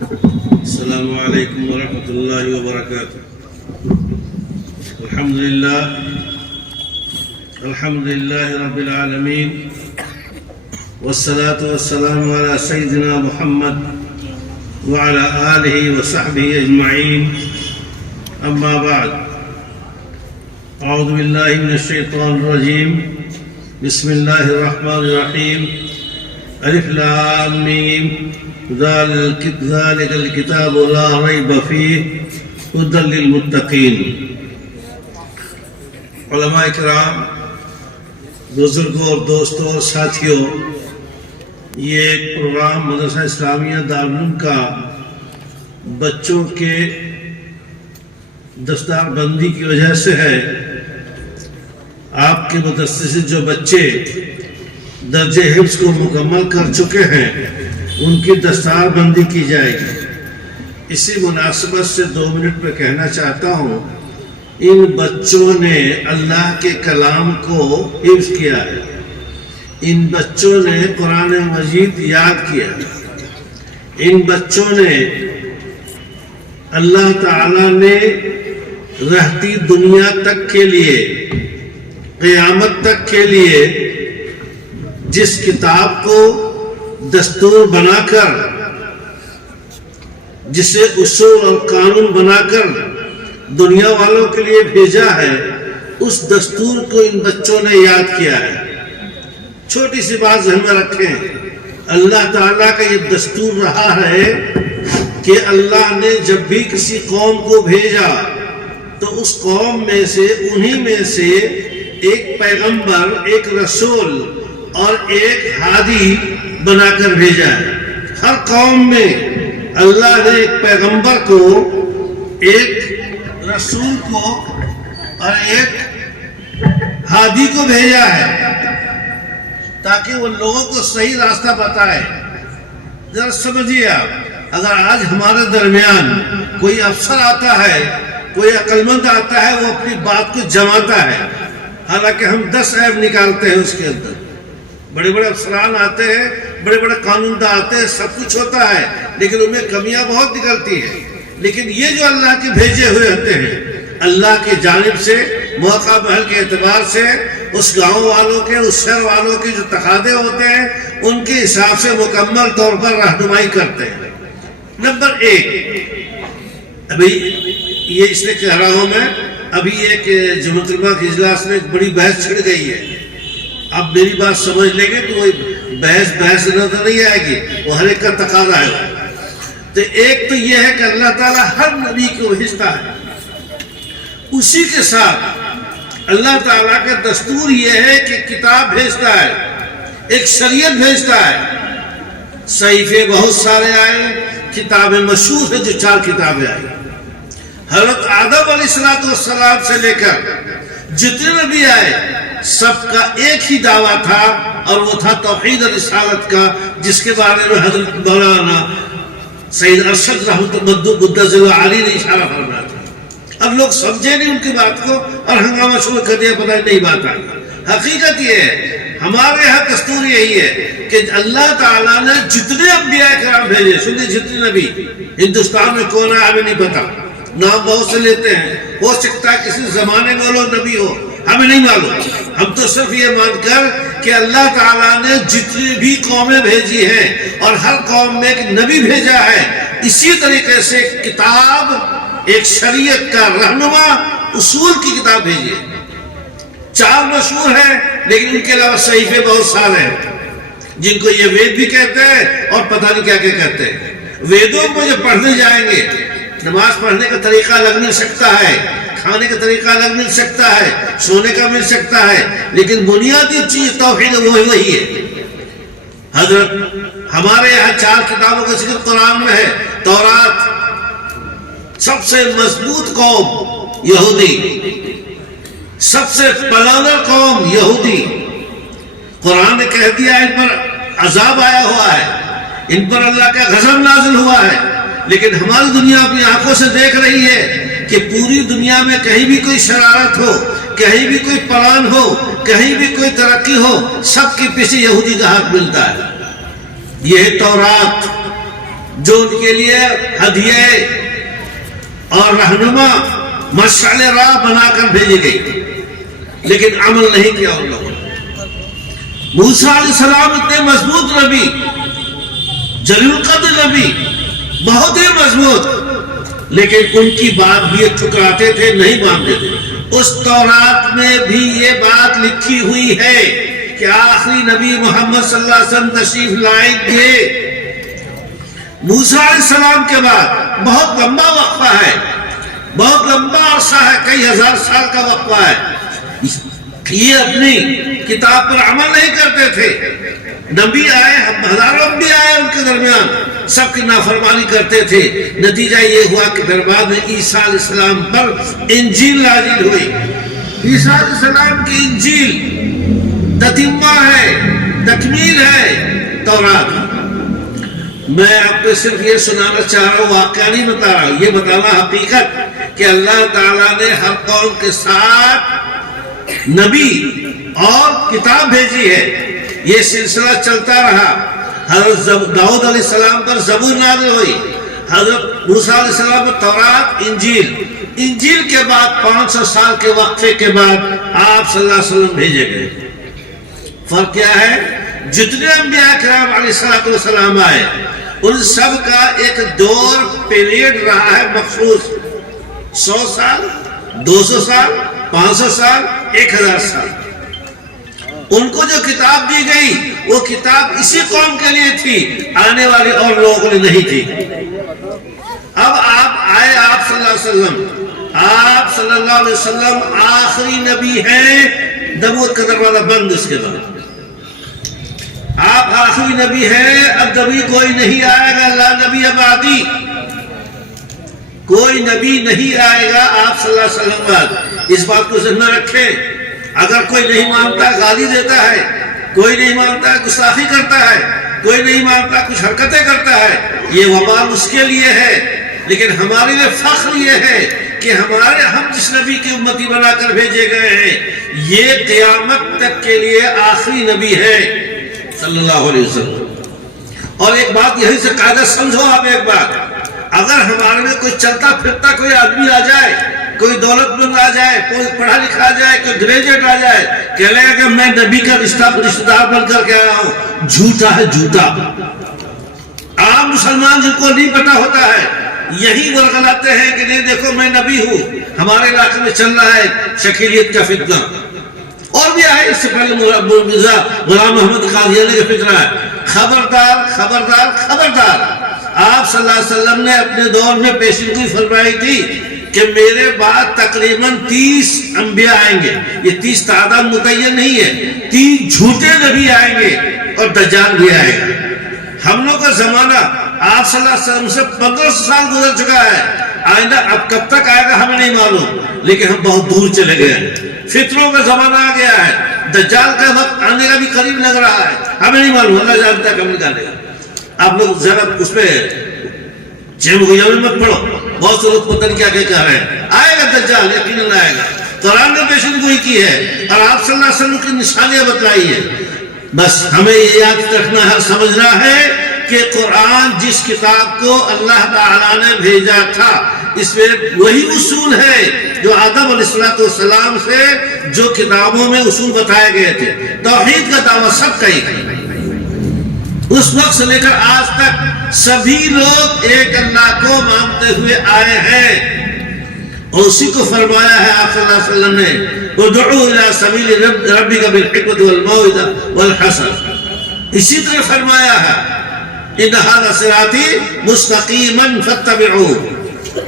السلام عليكم ورحمة الله وبركاته. الحمد لله رب العالمين، والصلاة والسلام على سيدنا محمد وعلى آله وصحبه أجمعين. أما بعد، أعوذ بالله من الشيطان الرجيم. بسم الله الرحمن الرحيم. الف لام میم ذلك الكتاب لا ريب فيه هدى للمتقين. علماء کرام، بزرگوں اور دوستوں اور ساتھیوں، یہ ایک پروگرام مدرسہ اسلامیہ دارالعلوم کا بچوں کے دستار بندی کی وجہ سے ہے. آپ کے مدرسے سے جو بچے درجہ حفظ کو مکمل کر چکے ہیں ان کی دستار بندی کی جائے گی. اسی مناسبت سے 2 منٹ میں کہنا چاہتا ہوں، ان بچوں نے اللہ کے کلام کو حفظ کیا ہے، ان بچوں نے قرآن مجید یاد کیا، ان بچوں نے اللہ تعالی نے رہتی دنیا تک کے لیے، قیامت تک کے لیے جس کتاب کو دستور بنا کر، جسے اصول اور قانون بنا کر دنیا والوں کے لیے بھیجا ہے، اس دستور کو ان بچوں نے یاد کیا ہے. چھوٹی سی بات ذہن میں رکھیں، اللہ تعالیٰ کا یہ دستور رہا ہے کہ اللہ نے جب بھی کسی قوم کو بھیجا تو اس قوم میں سے، انہی میں سے ایک پیغمبر، ایک رسول اور ایک ہادی بنا کر بھیجا ہے. ہر قوم میں اللہ نے ایک پیغمبر کو، ایک رسول کو اور ایک ہادی کو بھیجا ہے تاکہ وہ لوگوں کو صحیح راستہ بتائے. ذرا سمجھیے آپ، اگر آج ہمارے درمیان کوئی افسر آتا ہے، کوئی عقلمند آتا ہے، وہ اپنی بات کو جماتا ہے، حالانکہ ہم 10 عیب نکالتے ہیں اس کے اندر. بڑے بڑے افسران آتے ہیں، بڑے بڑے قانون داں آتے ہیں، سب کچھ ہوتا ہے، لیکن ان میں کمیاں بہت نکلتی ہیں. لیکن یہ جو اللہ کے بھیجے ہوئے ہوتے ہیں، اللہ کی جانب سے، موقع محل کے اعتبار سے، اس گاؤں والوں کے، اس شہر والوں کے جو تقاضے ہوتے ہیں ان کے حساب سے مکمل طور پر رہنمائی کرتے ہیں. نمبر 1، ابھی یہ اس لیے کہہ رہا ہوں میں، ابھی ایک جمعہ طلبہ کے اجلاس میں ایک بڑی بحث چھڑ گئی ہے. اب میری بات سمجھ لیں گے تو وہ بحث نظر نہیں آئے گی، وہ ہر ایک کا تقاضا ہے. تو ایک تو یہ ہے کہ اللہ تعالیٰ ہر نبی کو بھیجتا ہے، اسی کے ساتھ اللہ تعالیٰ کا دستور یہ ہے کہ کتاب بھیجتا ہے، ایک شریعت بھیجتا ہے. صحیفے بہت سارے آئے، کتابیں مشہور ہیں جو 4 کتابیں آئی. حضرت آدم علیہ السلام سے لے کر جتنے نبی آئے سب کا ایک ہی دعویٰ تھا، اور وہ تھا توحید اور رسالت کا، جس کے بارے میں حضرت مولانا سید ارشد رحمت اللہ علی نے اشارہ فرمایا تھا. اب لوگ سمجھے نہیں ان کی بات کو اور ہنگامہ شروع کر دیا، پتہ نہیں بات آئی. حقیقت یہ ہے، ہمارے یہاں دستور یہی ہے کہ اللہ تعالیٰ نے جتنے انبیاء کرام بھیجے، سنیے جتنے نبی ہندوستان میں کون ہے ہمیں نہیں پتا، نام بہت سے لیتے ہیں، ہو سکتا ہے کسی زمانے میں لوگ نبی ہو، ہمیں نہیں معلوم. ہم تو صرف یہ مان کر کہ اللہ تعالیٰ نے جتنی بھی قومیں بھیجی ہیں اور ہر قوم میں ایک نبی بھیجا ہے، اسی طریقے سے کتاب، ایک شریعت کا رہنما، اصول کی کتاب بھیجی ہے. 4 مشہور ہیں، لیکن ان کے علاوہ صحیفے بہت سارے ہیں جن کو یہ وید بھی کہتے ہیں اور پتہ نہیں کیا کیا کہتے ہیں. ویدوں کو جو پڑھنے جائیں گے، نماز پڑھنے کا طریقہ الگ مل سکتا ہے، کھانے کا طریقہ الگ مل سکتا ہے، سونے کا مل سکتا ہے، لیکن بنیادی چیز توحید وہی ہے. حضرت ہمارے یہاں 4 کتابوں کا ذکر قرآن میں ہے. تورات، سب سے مضبوط قوم یہودی، سب سے پلانر قوم یہودی. قرآن نے کہہ دیا ان پر عذاب آیا ہوا ہے، ان پر اللہ کا غضب نازل ہوا ہے. لیکن ہماری دنیا اپنی آنکھوں سے دیکھ رہی ہے کہ پوری دنیا میں کہیں بھی کوئی شرارت ہو، کہیں بھی کوئی پلان ہو، کہیں بھی کوئی ترقی ہو، سب کے پیچھے یہودی کا ہاتھ ملتا ہے. یہ تورات جو ان کے لیے ہدیے اور رہنما مشعل راہ بنا کر بھیجی گئی، لیکن عمل نہیں کیا ان لوگوں نے۔ موسیٰ علیہ السلام اتنے مضبوط نبی، جلیل القدر نبی، بہت ہی مضبوط، لیکن ان کی بات بھی ٹھکراتے تھے، نہیں مانتے تھے۔ اس تورات میں بھی یہ بات لکھی ہوئی ہے کہ آخری نبی محمد صلی اللہ علیہ وسلم تشریف لائیں گے۔ موسیٰ علیہ السلام کے بعد بہت لمبا وقفہ ہے، بہت لمبا عرصہ ہے، کئی ہزار سال کا وقفہ ہے۔ یہ اپنی کتاب پر عمل نہیں کرتے تھے، نبی آئے، ہزاروں انبیاء آئے ان کے درمیان، سب کی نافرمانی کرتے تھے۔ نتیجہ یہ ہوا کہ دربار میں عیسیٰ علیہ السلام پر انجیل نازل ہوئی۔ عیسیٰ علیہ السلام کی انجیل تتمہ ہے، تکمیل ہے تورات۔ میں آپ کو صرف یہ سنانا چاہ رہا ہوں، واقعہ نہیں بتا رہا ہوں، یہ بتانا حقیقت کہ اللہ تعالیٰ نے ہر قوم کے ساتھ نبی اور کتاب بھیجی ہے۔ یہ سلسلہ چلتا رہا۔ حضرت داؤد علیہ السلام پر زبور نازل ہوئی، حضرت موسیٰ علیہ السلام پر تورات، انجیل۔ انجیل کے بعد 500 سال کے وقفے کے بعد آپ صلی اللہ علیہ وسلم بھیجے گئے۔ فرق کیا ہے؟ جتنے انبیاء کرام علیہ السلام آئے، ان سب کا ایک دور پیریڈ رہا ہے مخصوص، 100 سال، 200 سال، 500 سال، 1000 سال۔ ان کو جو کتاب دی گئی وہ کتاب اسی قوم کے لیے تھی، آنے والے اور لوگوں کے لیے نہیں تھی۔ اب آپ آئے، آپ صلی اللہ علیہ وسلم، آپ صلی اللہ علیہ وسلم آخری نبی ہیں، نبوت کا دروازہ بند اس کے بعد۔ آپ آخری نبی ہیں، اب نبی کوئی نہیں آئے گا، لا نبی بعدی، کوئی نبی نہیں آئے گا آپ صلی اللہ علیہ وسلم بعد۔ اس بات کو ذہن میں رکھیں۔ اگر کوئی نہیں مانتا گالی دیتا ہے، کوئی نہیں مانتا گستاخی کرتا ہے، کوئی نہیں مانتا کچھ حرکتیں کرتا ہے، یہ وبال اس کے لیے ہے، لیکن ہمارے لیے فخر یہ ہے کہ ہم جس نبی کی امتی بنا کر بھیجے گئے ہیں، یہ قیامت تک کے لیے آخری نبی ہے صلی اللہ علیہ وسلم۔ اور ایک بات یہی سے قاعدہ سمجھو آپ، ایک بات، اگر ہمارے میں کوئی چلتا پھرتا کوئی آدمی آ جائے، کوئی دولت مند آ جائے، کوئی پڑھا لکھا جائے، کوئی گریجویٹ آ جائے، کہہ لے گا کہ میں نبی کا رشتہ دار بن کر کے آیا ہوں، جھوٹا ہے، جھوٹا۔ عام مسلمان جن کو نہیں پتا ہوتا ہے، یہی ورغلاتے ہیں کہ نہیں دیکھو میں نبی ہوں، ہمارے علاقے میں چل رہا ہے شکیلیت کا فتنہ، اور بھی آئے اس سے پہلے مرزا غلام محمد قادیانی کا فکرہ ہے۔ خبردار خبردار خبردار، آپ صلی اللہ علیہ وسلم نے اپنے دور میں پیشن گوئی فرمائی تھی کہ میرے بعد تقریباً 30 انبیاء آئیں گے۔ یہ 30 تعداد متعین نہیں ہے، 30 جھوٹے نبی آئیں گے اور دجال بھی آئے گا۔ ہم لوگ کا زمانہ آپ صلی اللہ علیہ وسلم سے 1500 سال گزر چکا ہے، آئندہ اب کب تک آئے گا ہمیں نہیں معلوم، لیکن ہم بہت دور چلے گئے ہیں۔ فطروں کا زمانہ آ گیا ہے، دجال کا وقت آنے کا بھی قریب لگ رہا ہے، ہمیں نہیں معلوم، اللہ جانتا ہے کب نکالے گا۔ آپ لوگ ذرا اس پہ جیم گویا میں مت پڑھو، بہت سے لوگ پتہ نہیں کیا کہہ رہے ہیں۔ آئے گا دجال، یقیناً آئے گا، قرآن نے پیشن گوئی کی ہے اور آپ صلی اللہ علیہ وسلم کی نشانیاں بتلائی ہیں۔ بس ہمیں یہ یاد رکھنا ہے، سمجھنا ہے کہ قرآن جس کتاب کو اللہ تعالیٰ نے بھیجا تھا، اس میں وہی اصول ہے جو آدم علیہ السلام سے جو کتابوں میں اصول بتائے گئے تھے۔ توحید کا دعویٰ سب کا ہی تھا، اس وقت سے لے کر آج تک سبھی لوگ ایک اللہ کو مانتے ہوئے آئے ہیں، اور اسی کو فرمایا ہے آپ صلی اللہ علیہ وسلم نے، ادعو الی سبیل ربک بالحکمۃ والموعظۃ والحسنۃ۔ اسی طرح فرمایا ہے ان ھذا صراطی مستقیما فاتبعوہ،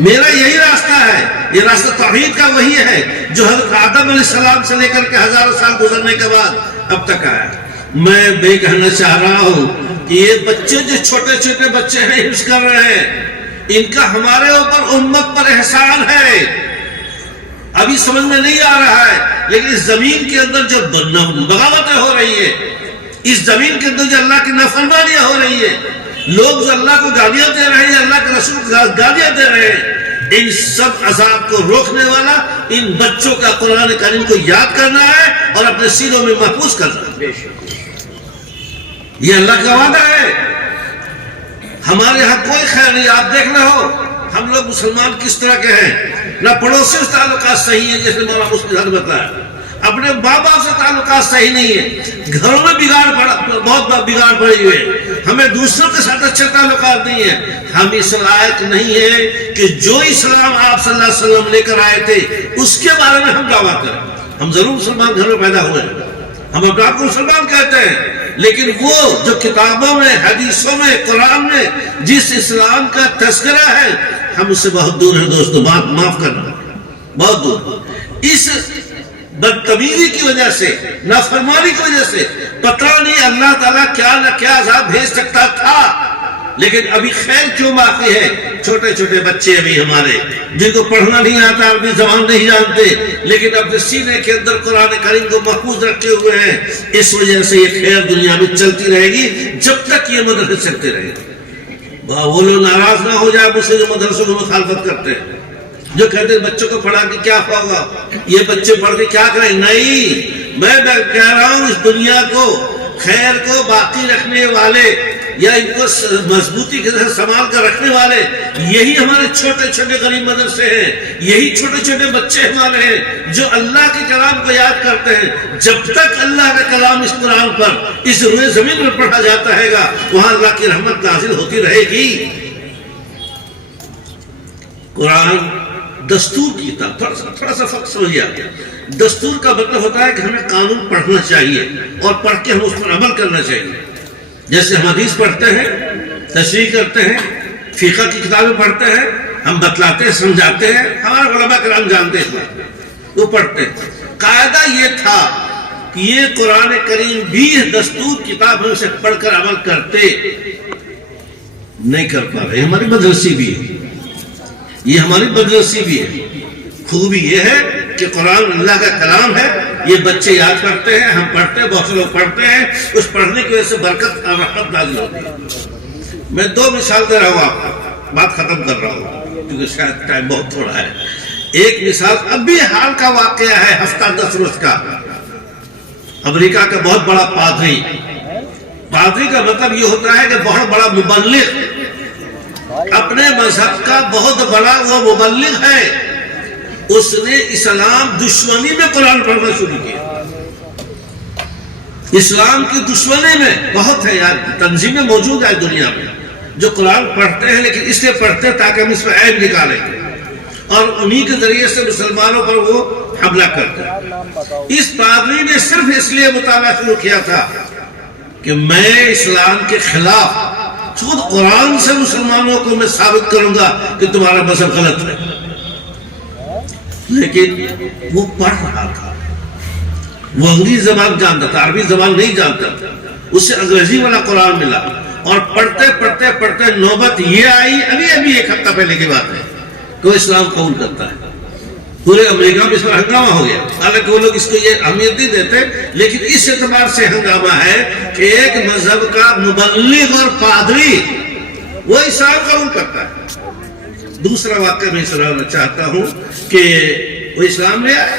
میرا یہی راستہ ہے، یہ راستہ توحید کا وہی ہے جو حضرت آدم علیہ السلام سے لے کر کے ہزاروں سال گزرنے کے بعد اب تک آیا۔ میں بے کہنا چاہ رہا ہوں کہ یہ بچے جو چھوٹے چھوٹے بچے ہیں حفظ کر رہے ہیں، ان کا ہمارے اوپر امت پر احسان ہے۔ ابھی سمجھ میں نہیں آ رہا ہے، لیکن اس زمین کے اندر جو بغاوتیں ہو رہی ہے، اس زمین کے اندر جو اللہ کی نافرمانیاں ہو رہی ہے، لوگ جو اللہ کو گالیاں دے رہے ہیں، اللہ کے رسول کو گالیاں دے رہے ہیں، ان سب عذاب کو روکنے والا ان بچوں کا قرآن کریم کو یاد کرنا ہے اور اپنے سینوں میں محفوظ کرنا ہے۔ یہ اللہ کا وعدہ ہے۔ ہمارے ہاں کوئی خیر نہیں. آپ دیکھ رہے ہو ہم لوگ مسلمان کس طرح کے ہیں. نہ پڑوسی سے تعلقات صحیح ہیں جیسے مولانا مسلم حد بتایا, اپنے ماں باپ سے تعلقات صحیح نہیں ہے, گھروں میں بہت بگاڑ پڑے ہوئے, ہمیں دوسروں کے ساتھ اچھے تعلقات نہیں ہیں. ہم اس لائق نہیں ہیں کہ جو اسلام آپ صلی اللہ علیہ وسلم لے کر آئے تھے اس کے بارے میں ہم دعویٰ کریں. ہم ضرور مسلمان گھر میں پیدا ہوئے, ہم اپنے آپ کو مسلمان کہتے ہیں, لیکن وہ جو کتابوں میں, حدیثوں میں, قرآن میں جس اسلام کا تذکرہ ہے ہم اس سے بہت دور ہیں دوستو. معاف کرنا, بہت دور. اس بدتمیزی کی وجہ سے, نافرمانی کی وجہ سے پتہ نہیں اللہ تعالیٰ کیا نہ کیا عذاب بھیج سکتا تھا, لیکن ابھی خیر کیوں باقی ہے. چھوٹے چھوٹے بچے ابھی ہمارے جن کو پڑھنا نہیں آتا, عربی زبان نہیں جانتے, لیکن اپنے سینے کے اندر قرآن کریم کو محفوظ رکھے ہوئے ہیں. اس وجہ سے یہ خیر دنیا میں چلتی رہے گی جب تک یہ مدرسے چلتے رہے گا. وہ لوگ ناراض نہ ہو جائے مجھ سے جو مدرسوں کو مخالفت کرتے ہیں, جو کہتے ہیں بچوں کو پڑھا کے کیا ہوگا, یہ بچے پڑھ کے کیا کریں. نہیں, میں کہہ رہا ہوں اس دنیا کو, خیر کو باقی رکھنے والے یا ان کو مضبوطی کے ساتھ سنبھال کر رکھنے والے یہی ہمارے چھوٹے چھوٹے غریب مدرسے ہیں, یہی چھوٹے چھوٹے بچے ہمارے ہیں جو اللہ کے کلام کو یاد کرتے ہیں. جب تک اللہ کا کلام اس قرآن پر, اس روئے زمین پر پڑھا جاتا ہے گا, وہاں اللہ کی رحمت نازل ہوتی رہے گی. قرآن دستور کی کتاب, تھوڑا سا فرق سمجھیے. دستور کا مطلب ہوتا ہے کہ ہمیں قانون پڑھنا چاہیے اور پڑھ کے ہم اس پر عمل کرنا چاہیے. جیسے ہم حدیث پڑھتے ہیں, تشریح کرتے ہیں, فقہ کی کتابیں پڑھتے ہیں, ہم بتلاتے ہیں, سمجھاتے ہیں, ہمارے علماء کرام جانتے ہیں, وہ پڑھتے ہیں. قاعدہ یہ تھا کہ یہ قرآن کریم بھی دستور کتاب ہم سے پڑھ کر عمل کرتے نہیں کر پا رہے. ہماری مدرسی بھی ہے, یہ ہماری مدرسی بھی ہے. خوبی یہ ہے کہ قرآن اللہ کا کلام ہے, یہ بچے یاد کرتے ہیں, ہم پڑھتے ہیں, بہت سے لوگ پڑھتے ہیں, اس پڑھنے کی وجہ سے برکت اور رحمت نازل ہوتی ہے. میں 2 مثال دے رہا ہوں آپ کو, بات ختم کر رہا ہوں کیونکہ شاید ٹائم بہت تھوڑا ہے. ایک مثال ابھی حال کا واقعہ ہے, ہفتہ 10 روز کا. امریکہ کا بہت بڑا پادری کا مطلب یہ ہوتا ہے کہ بہت بڑا مبلغ, اپنے مذہب کا بہت بڑا وہ مبلغ ہے. اس نے اسلام دشمنی میں قرآن پڑھنا شروع کیا. اسلام کی دشمنی میں بہت ہے یار, تنظیمیں موجود ہیں دنیا میں جو قرآن پڑھتے ہیں, لیکن اس لیے پڑھتے ہیں تاکہ ہم اس میں عیب نکالیں اور انہی کے ذریعے سے مسلمانوں پر وہ حملہ کرتے ہیں. اس پادری نے صرف اس لیے مطالعہ شروع کیا تھا کہ میں اسلام کے خلاف خود قرآن سے مسلمانوں کو میں ثابت کروں گا کہ تمہارا مذہب غلط ہے. لیکن وہ پڑھ رہا تھا, وہ انگریزی زبان جانتا تھا, عربی زبان نہیں جانتا تھا. اسے انگریزی والا قرآن ملا اور پڑھتے نوبت یہ آئی, ابھی 1 ہفتہ پہلے کی بات ہے, کہ وہ اسلام قبول کرتا ہے. پورے امریکہ میں اس پر ہنگامہ ہو گیا. حالانکہ وہ لوگ اس کو یہ اہمیت نہیں دیتے, لیکن اس اعتبار سے ہنگامہ ہے کہ ایک مذہب کا مبلغ اور پادری وہ اسلام قبول کرتا ہے. دوسرا واقعہ میں سنانا چاہتا ہوں کہ وہ اسلام لے آئے,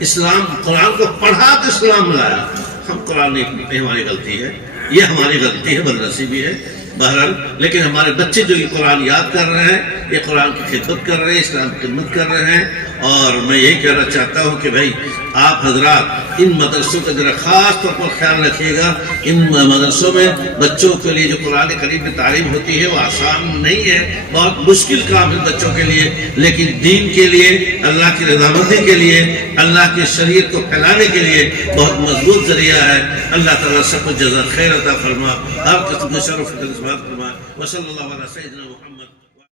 اسلام قرآن کو پڑھا تو اسلام لایا. ہم قرآن نہیں پڑھتے, ہماری غلطی ہے, یہ ہماری غلطی ہے, مدرسی بھی ہے بہرحال. لیکن ہمارے بچے جو یہ قرآن یاد کر رہے ہیں, یہ قرآن کی خدمت کر رہے ہیں, اسلام کی خدمت کر رہے ہیں. اور میں یہی کہنا چاہتا ہوں کہ بھائی آپ حضرات ان مدرسوں کا ذرا خاص طور پر خیال رکھیے گا. ان مدرسوں میں بچوں کے لیے جو قرآن کریم میں تعلیم ہوتی ہے وہ آسان نہیں ہے, بہت مشکل کام ہے بچوں کے لیے, لیکن دین کے لیے, اللہ کی رضامندی کے لیے, اللہ کی شریعت کو پھیلانے کے لیے بہت مضبوط ذریعہ ہے. اللہ تعالیٰ سب کو جزا خیر عطا فرما, ہر قسم کے شر و فتن سے محفوظ فرما. وصلی اللہ علیہ سیدنا محمد.